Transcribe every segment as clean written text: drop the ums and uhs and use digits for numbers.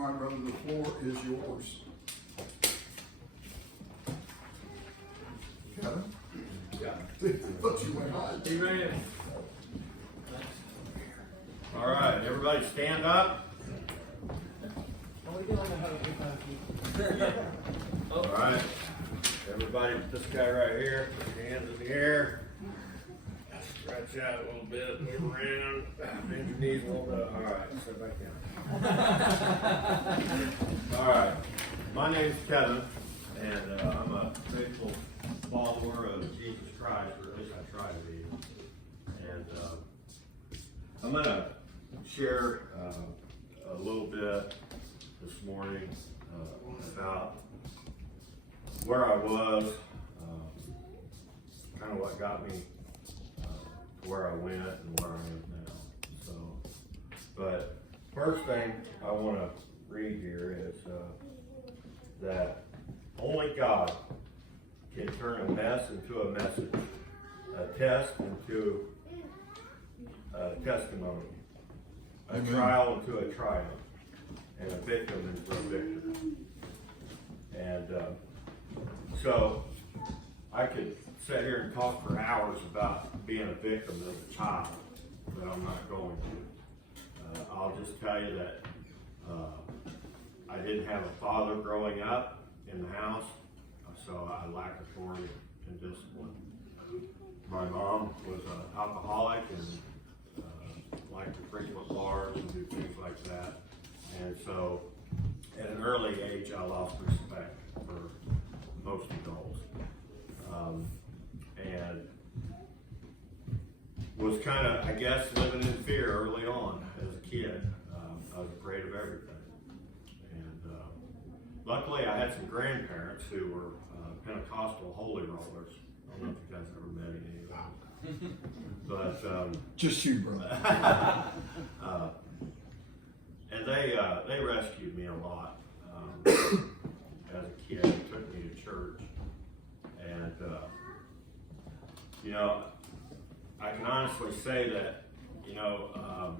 All right, brother, the floor is yours. Kevin? Yeah. Thought you went high. Amen. All right, everybody stand up. All right, everybody, this guy right here, put your hands in the air. Stretch out a little bit, move around, bend your knees a little bit. All right, sit back down. All right, my name's Kevin, and I'm a faithful follower of Jesus Christ, or at least I try to be. And I'm going to share a little bit this morning about where I was, kind of what got me to where I went and where I am now. So, but first thing I want to read here is that only God can turn a mess into a message, a test into a testimony, a trial into a triumph, and a victim into a victor. And so I could sit here and talk for hours about being a victim as a child, but I'm not going to. I'll just tell you that I didn't have a father growing up in the house, so I lacked authority and discipline. My mom was an alcoholic and liked to frequent bars and do things like that. And so at an early age, I lost respect for most adults. And was kind of, I guess, living in fear early on as a kid. I was afraid of everything. And luckily, I had some grandparents who were Pentecostal holy rollers. I don't know if you guys ever met any of them. But just you, brother. and they rescued me a lot as a kid. They took me to church, and you know, I can honestly say that, you know,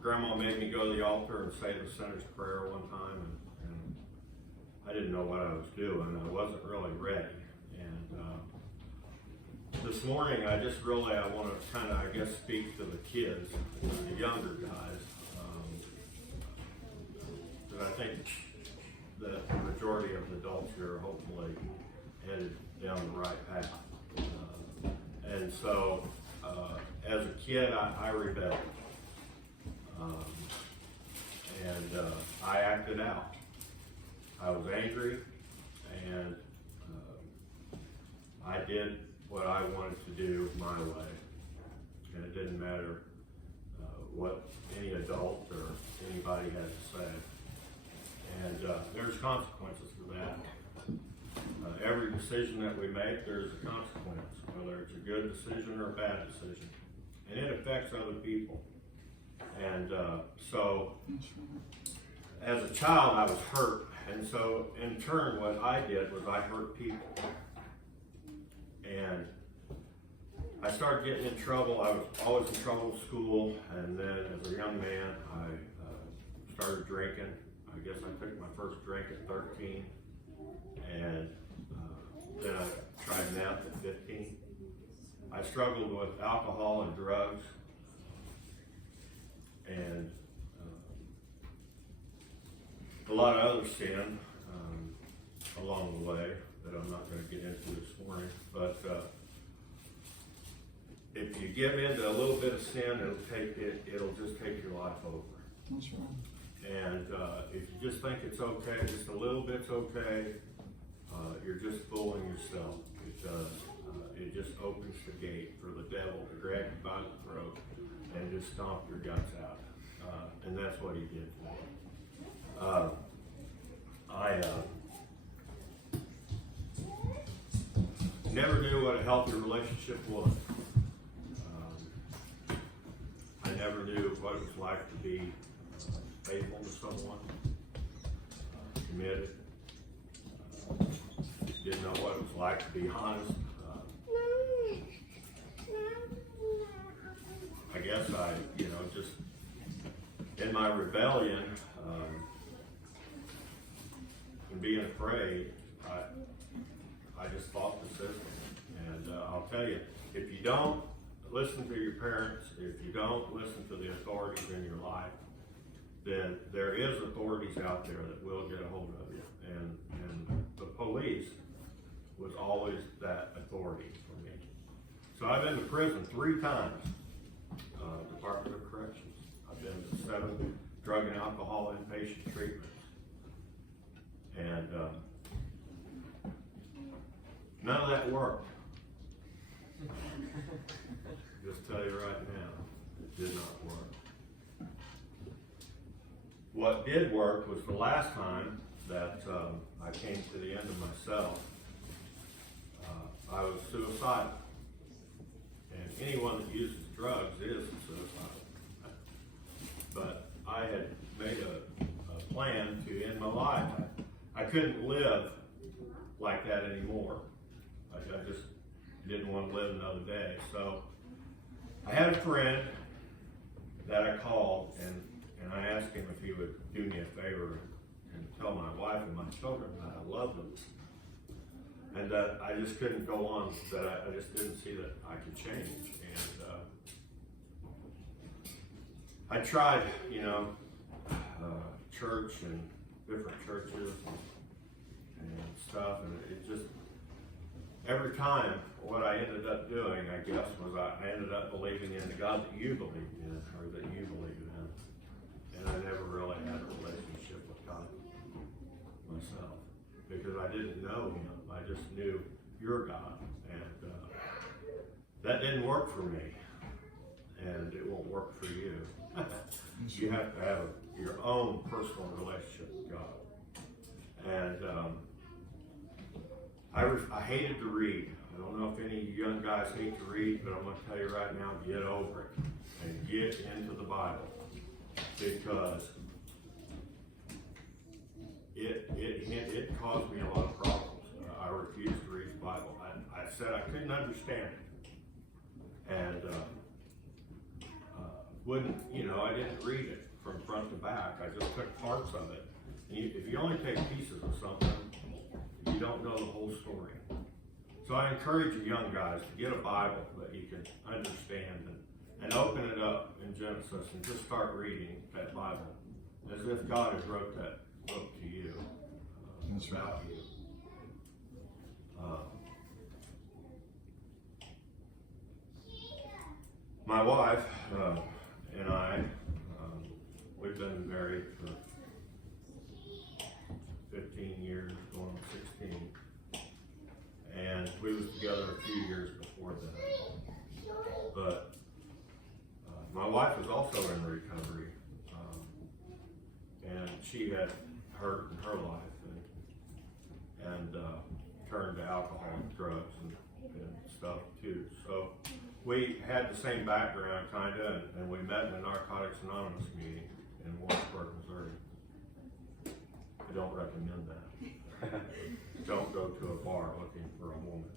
Grandma made me go to the altar and say the sinner's prayer one time, and I didn't know what I was doing. I wasn't really ready. And this morning, I want to kind of, I guess, speak to the kids, the younger guys, because I think that the majority of the adults here are hopefully headed down the right path. And so, as a kid, I rebelled. And I acted out. I was angry, and I did what I wanted to do my way. And it didn't matter what any adult or anybody had to say. And there's consequences for that. Every decision that we make, there's a consequence, whether it's a good decision or a bad decision. And it affects other people. And so, as a child, I was hurt. And so, in turn, what I did was I hurt people. And I started getting in trouble. I was always in trouble in school. And then, as a young man, I started drinking. I guess I took my first drink at 13. And then I tried meth at 15. I struggled with alcohol and drugs, and a lot of other sin along the way that I'm not going to get into this morning. But if you give in to a little bit of sin, it'll just take your life over. That's right. And if you just think it's okay, just a little bit's okay, you're just fooling yourself, because it just opens the gate for the devil to grab you by the throat and just stomp your guts out. And that's what he did to me. I never knew what a healthy relationship was. I never knew what it was like to be faithful to someone, committed. Didn't know what it was like to be honest. I guess I, just in my rebellion, being afraid, I just fought the system. And I'll tell you, if you don't listen to your parents, if you don't listen to the authorities in your life, then there is authorities out there that will get a hold of you. And the police was always that authority for me. So I've been to prison 3 times, Department of Corrections. I've been to 7 drug and alcohol inpatient treatments. And none of that worked. Just tell you right now, it did not work. What did work was the last time that I came to the end of myself, I was suicidal. And anyone that uses drugs is suicidal. But I had made a plan to end my life. I couldn't live like that anymore. I just didn't want to live another day. So I had a friend that I called and I asked him if he would do me a favor and tell my wife and my children that I loved them. And that I just couldn't go on, that I just didn't see that I could change. And I tried, church and different churches and stuff, and it just, every time, what I ended up doing, I guess, was I ended up believing in the God that you believe in, or that you believe in. And I never really had a relationship with God myself, because I didn't know Him. I just knew your God, and that didn't work for me, and it won't work for you. You have to have your own personal relationship with God. And I hated to read. I don't know if any young guys hate to read, but I'm going to tell you right now, get over it and get into the Bible, because it caused me a lot of problems. I refused to read the Bible. I said I couldn't understand it, and I didn't read it from front to back. I just took parts of it. And if you only take pieces of something, you don't know the whole story. So I encourage you young guys to get a Bible that you can understand and open it up in Genesis and just start reading that Bible as if God has wrote that book to you, about you. My wife and I, we've been married for 15 years, going on 16. And we was together a few years before that. But my wife was also in recovery. And she had hurt in her life and turned to alcohol and drugs and stuff too. So we had the same background kinda, and we met in a Narcotics Anonymous meeting in Warrensburg, Missouri. I don't recommend that. Don't go to a bar looking for a woman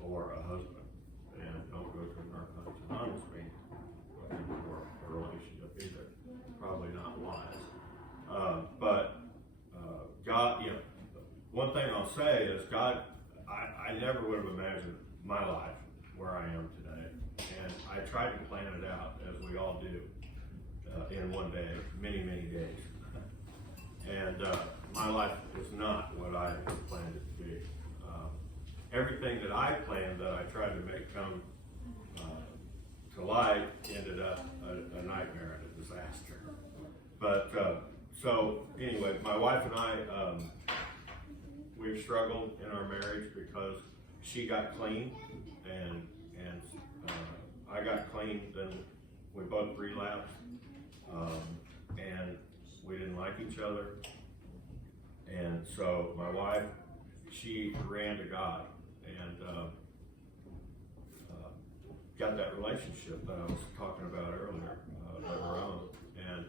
or a husband, and don't go to a Narcotics Anonymous meeting looking for a relationship either. Probably not wise. But God, one thing I'll say is God, I never would have imagined my life where I am today, and I tried to plan it out, as we all do, in one day, many days. And my life was not what I had planned it to be. Everything that I planned, that I tried to make come to light, ended up a nightmare and a disaster. But so anyway, my wife and I, we've struggled in our marriage because she got clean and I got clean. Then we both relapsed, and we didn't like each other. And so my wife, she ran to God and got that relationship that I was talking about earlier of her own. And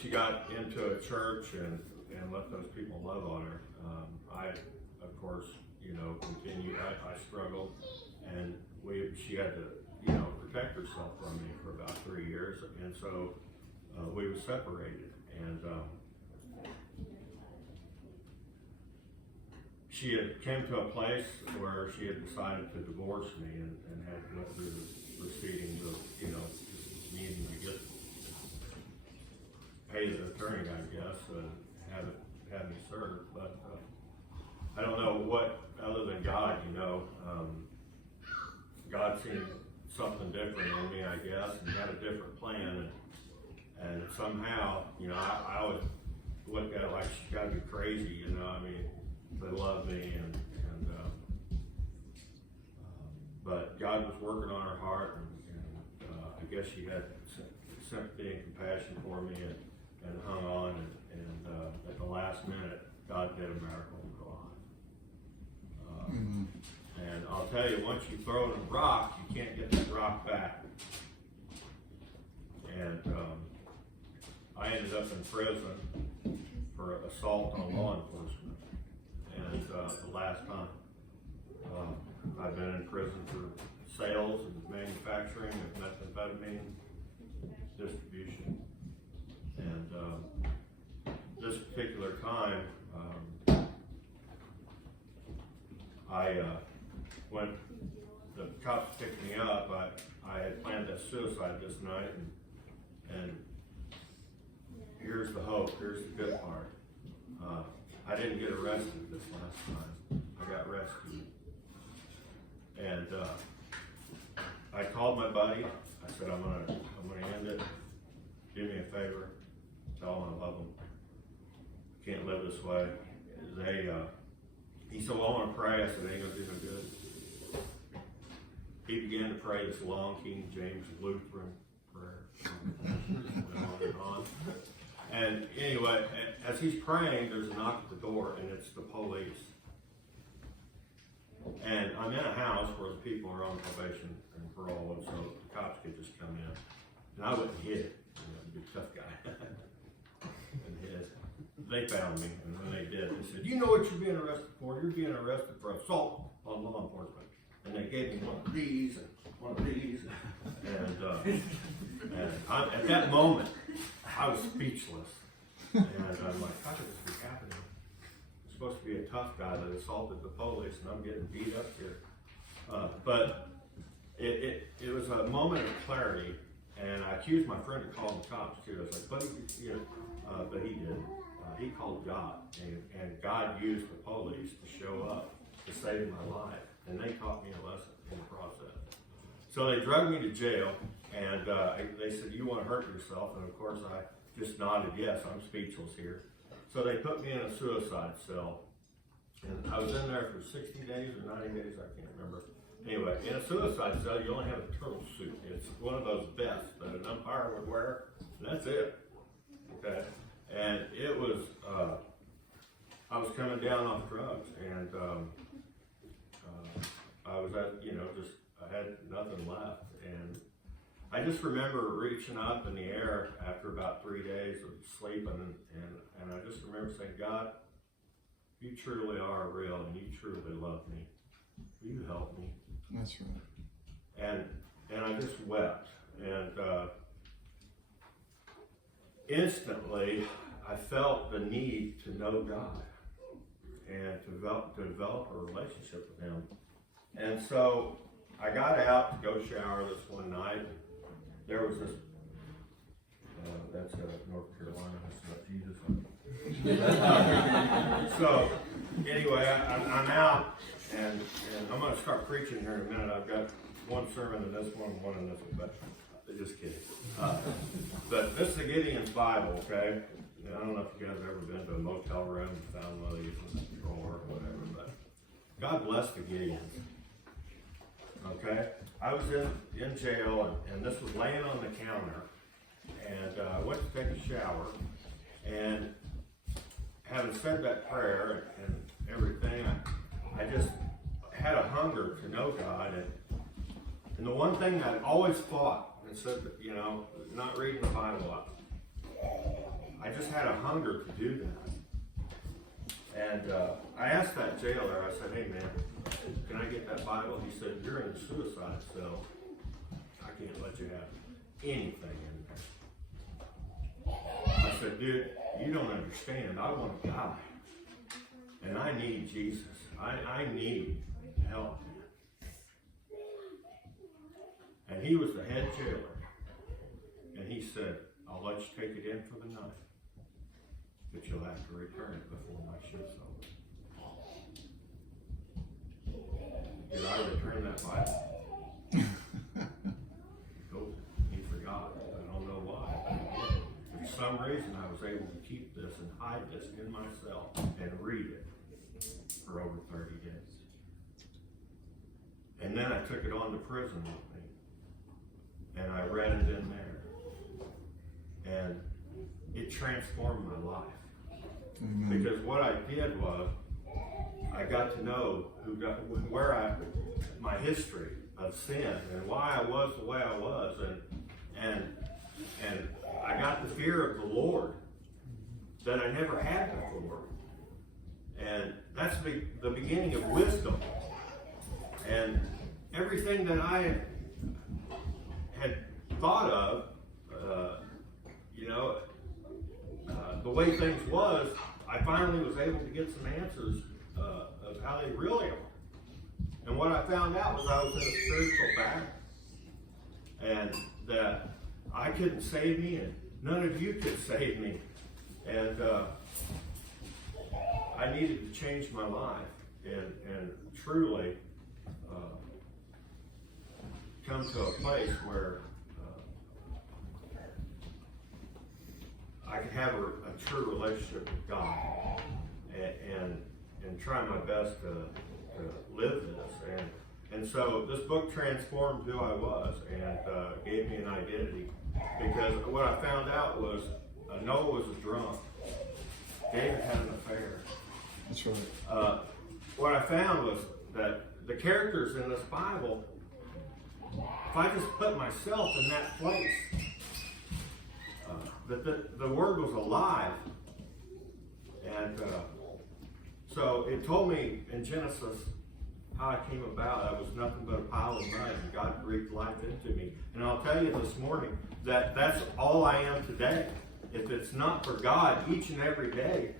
she got into a church and let those people love on her. I, of course, continued. I struggled, and she had to, protect herself from me for about 3 years, and so we were separated. And she had came to a place where she had decided to divorce me and had went through the proceedings of, you know, just needing to get pay the attorney, I guess, and have me served. But I don't know what, other than God, you know, God seen something different in me, I guess, and had a different plan. And somehow, you know, I always look at it like she's got to be crazy, you know. I mean, they love me, but God was working on her heart, and I guess she had sympathy and compassion for me, and hung on, and at the last minute, God did a miracle in her life. And I'll tell you, once you throw in a rock, you can't get that rock back. And I ended up in prison for assault on law enforcement. And the last time, I've been in prison for sales and manufacturing of methamphetamine distribution. And this particular time, when the cops picked me up, I had planned a suicide this night, and here's the hope, here's the good part. I didn't get arrested this last time. I got rescued. And I called my buddy. I said, I'm gonna end it. Do me a favor. Tell them I love them. Can't live this way. He said, well, I want to pray. I said, ain't gonna do no good. He began to pray this long King James Lutheran prayer. Went on and on. And anyway, as he's praying, there's a knock at the door, and it's the police. And I'm in a house where the people are on probation and parole, and so the cops could just come in. And I wouldn't hit it. You know, be a tough guy. And they found me, and when they did, they said, you know what you're being arrested for? You're being arrested for assault on law enforcement. And they gave me one of these and one of these. And at that moment, I was speechless. And I'm like, how could this be happening? I'm supposed to be a tough guy that assaulted the police, and I'm getting beat up here. But it was a moment of clarity, and I accused my friend of calling the cops too. I was like, buddy, you know, but he didn't. He called God, and God used the police to show up to save my life, and they taught me a lesson in the process. So they drugged me to jail, and they said, you want to hurt yourself? And of course I just nodded yes, I'm speechless here. So they put me in a suicide cell, and I was in there for 60 days or 90 days, I can't remember. Anyway, in a suicide cell, you only have a turtle suit. It's one of those vests that an umpire would wear, and that's it. Okay? And it was, I was coming down off drugs, and I was at, you know, I had nothing left. And I just remember reaching up in the air after about 3 days of sleeping, and I just remember saying, God, you truly are real, and you truly love me. Will you help me? That's right. And I just wept, and instantly I felt the need to know God and to develop a relationship with Him. And so I got out to go shower this one night. There was this, that's North Carolina, that's not Jesus. So anyway, I'm out, and I'm going to start preaching here in a minute. I've got one sermon in this one in this one, but just kidding. But this is the Gideon's Bible, okay? I don't know if you guys have ever been to a motel room and found one of these in the drawer or whatever, but God bless the Gideons. Okay? I was in jail, and this was laying on the counter, and I went to take a shower, and having said that prayer and everything, I just had a hunger to know God, and the one thing I always fought and said that, you know, not reading the Bible, I just had a hunger to do that. And I asked that jailer, I said, hey man, can I get that Bible? He said, you're in a suicide cell. I can't let you have anything in there. I said, dude, you don't understand. I want to die. And I need Jesus. I need help. And he was the head jailer. And he said, I'll let you take it in for the night, but you'll have to return it before my shift's over. Did I return that Bible? Nope, he forgot. I don't know why. For some reason, I was able to keep this and hide this in myself and read it for over 30 days. And then I took it on to prison with me, and I read it in there. And it transformed my life. Amen. Because what I did was, I got to know my history of sin and why I was the way I was, and I got the fear of the Lord that I never had before. And that's the beginning of wisdom. And everything that I had thought of, the way things was, I finally was able to get some answers of how they really are. And what I found out was I was in a spiritual battle, and that I couldn't save me, and none of you could save me. And I needed to change my life and truly come to a place where I could have a true relationship with God and try my best to live this. And so this book transformed who I was and gave me an identity. Because what I found out was Noah was a drunk. David had an affair. That's right. What I found was that the characters in this Bible, if I just put myself in that place, that the word was alive. And so it told me in Genesis how I came about. I was nothing but a pile of mud, and God breathed life into me. And I'll tell you this morning that that's all I am today. If it's not for God each and every day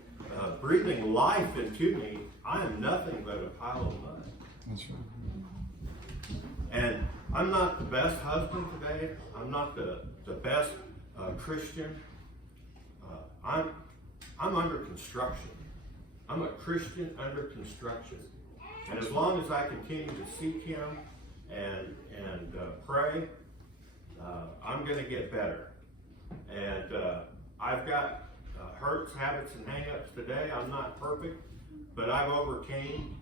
breathing life into me, I am nothing but a pile of mud. That's right. And I'm not the best husband today. I'm not the best Christian. I'm under construction. I'm a Christian under construction. And as long as I continue to seek Him and pray, I'm going to get better. And I've got hurts, habits, and hang-ups today. I'm not perfect, but I've overcame.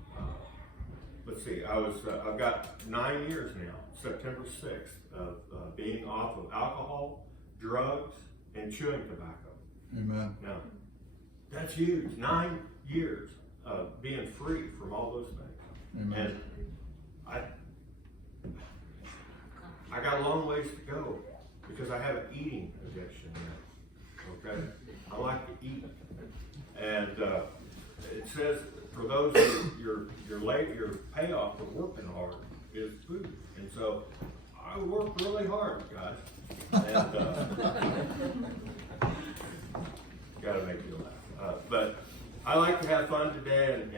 Let's see, I've got 9 years now, September 6th, of being off of alcohol, drugs, and chewing tobacco. Amen. Now, that's huge. 9 years of being free from all those things. Amen. And I got a long ways to go because I have an eating addiction now. Okay? I like to eat. And it says for those who your payoff for working hard is food. And so I work really hard, guys. And gotta make you laugh. But I like to have fun today, and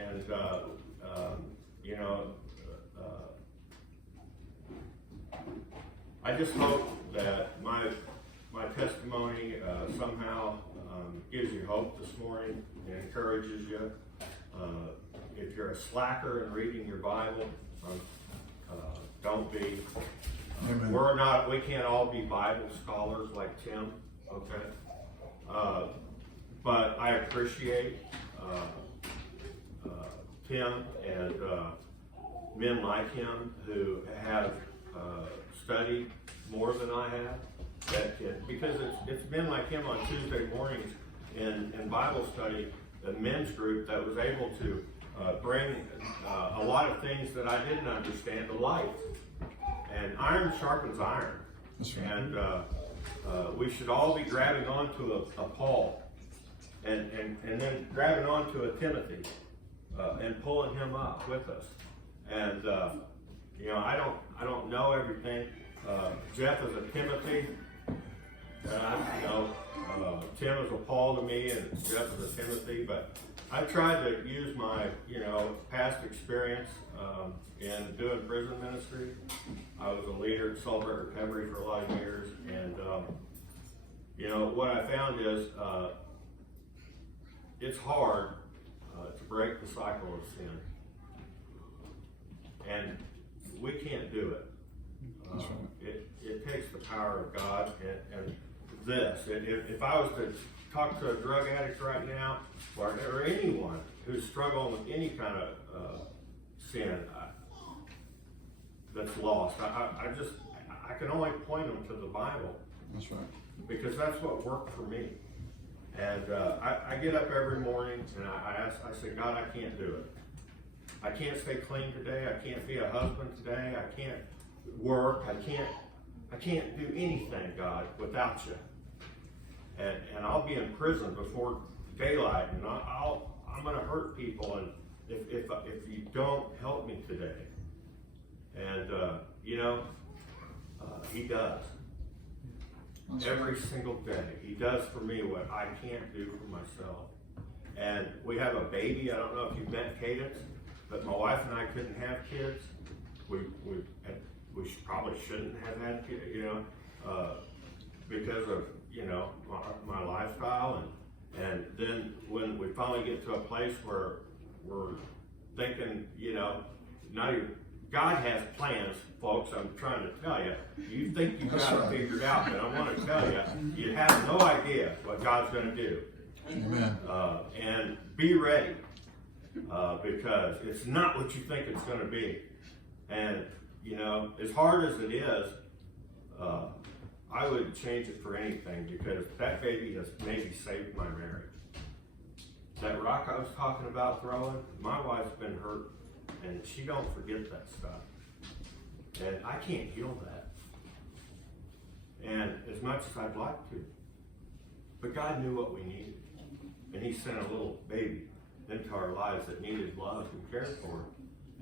I just hope that my testimony somehow gives you hope this morning and encourages you. If you're a slacker in reading your Bible, don't be. Amen. We can't all be Bible scholars like Tim, okay? But I appreciate Tim and men like him who have studied more than I have. Because it's men like him on Tuesday mornings in Bible study, the men's group, that was able to bring a lot of things that I didn't understand to light. And iron sharpens iron. That's right. And we should all be grabbing onto a Paul and then grabbing onto a Timothy and pulling him up with us. And I don't know everything. Jeff is a Timothy. Tim is a Paul to me and Jeff is a Timothy, but I've tried to use my, past experience in doing prison ministry. I was a leader at Celebrate Recovery for a lot of years, and what I found is it's hard to break the cycle of sin, and we can't do it. That's right. It takes the power of God, and this. If I was to talk to a drug addict right now, or anyone who's struggling with any kind of sin that's lost, I can only point them to the Bible. That's right. Because that's what worked for me. And I get up every morning and I say, God, I can't do it. I can't stay clean today. I can't be a husband today. I can't work. I can't do anything, God, without you. And I'll be in prison before daylight, and I'm going to hurt people. And if you don't help me today, and He does. Every single day, He does for me what I can't do for myself. And we have a baby. I don't know if you've met Cadence, but my wife and I couldn't have kids. We probably shouldn't have had kids, because of my lifestyle. And then when we finally get to a place where we're thinking, not even. God has plans, folks, I'm trying to tell you. You think you've got it figured out, but I want to tell you, you have no idea what God's going to do. Amen. And be ready, because it's not what you think it's going to be. And, as hard as it is, I wouldn't change it for anything, because that baby has maybe saved my marriage. That rock I was talking about throwing, my wife's been hurt. And she don't forget that stuff. And I can't heal that. And as much as I'd like to. But God knew what we needed. And He sent a little baby into our lives that needed love and care for.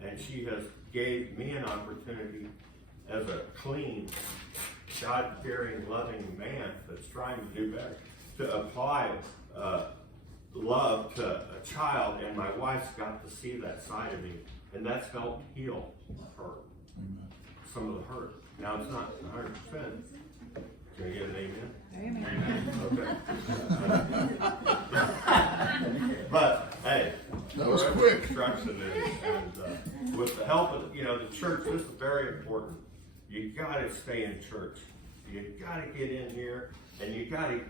And she has gave me an opportunity as a clean, God-fearing, loving man that's trying to do better, to apply love to a child. And my wife's got to see that side of me. And that's helped heal her. Amen. Some of the hurt. Now it's not 100%. Can I get an amen? Amen. Okay. But hey, That was quick. Instruction and with the help of the church, this is very important. You got to stay in church. You got to get in here, and you got to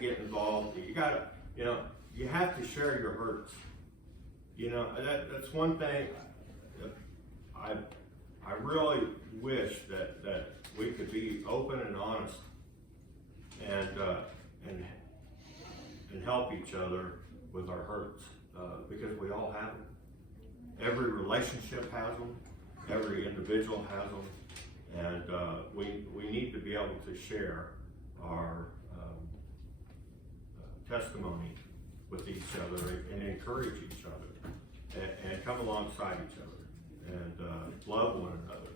get involved. You got to you have to share your hurts. That's one thing. I really wish that we could be open and honest and help each other with our hurts, because we all have them. Every relationship has them. Every individual has them, and we need to be able to share our testimony with each other and encourage each other and come alongside each other. And love one another.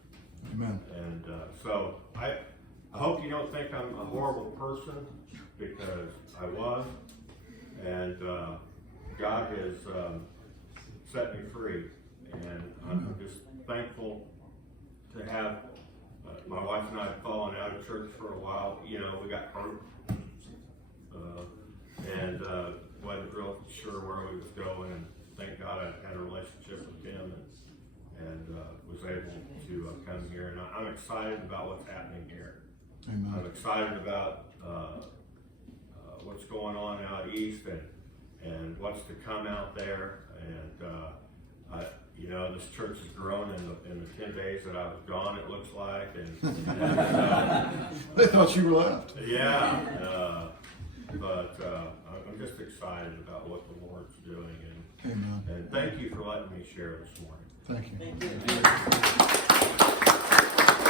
Amen. And so I hope you don't think I'm a horrible person, because I was. And God has set me free. And I'm just thankful to have my wife and I have fallen out of church for a while. We got hurt. And wasn't real sure where we was going. And thank God I had a relationship with Him. And was able to come here, and I'm excited about what's happening here. Amen. I'm excited about what's going on out east and what's to come out there. And this church has grown in the 10 days that I was gone. It looks like, and They thought you were left. yeah. But I'm just excited about what the Lord's doing, Amen. and thank you for letting me share this morning. Thank you. Thank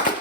you.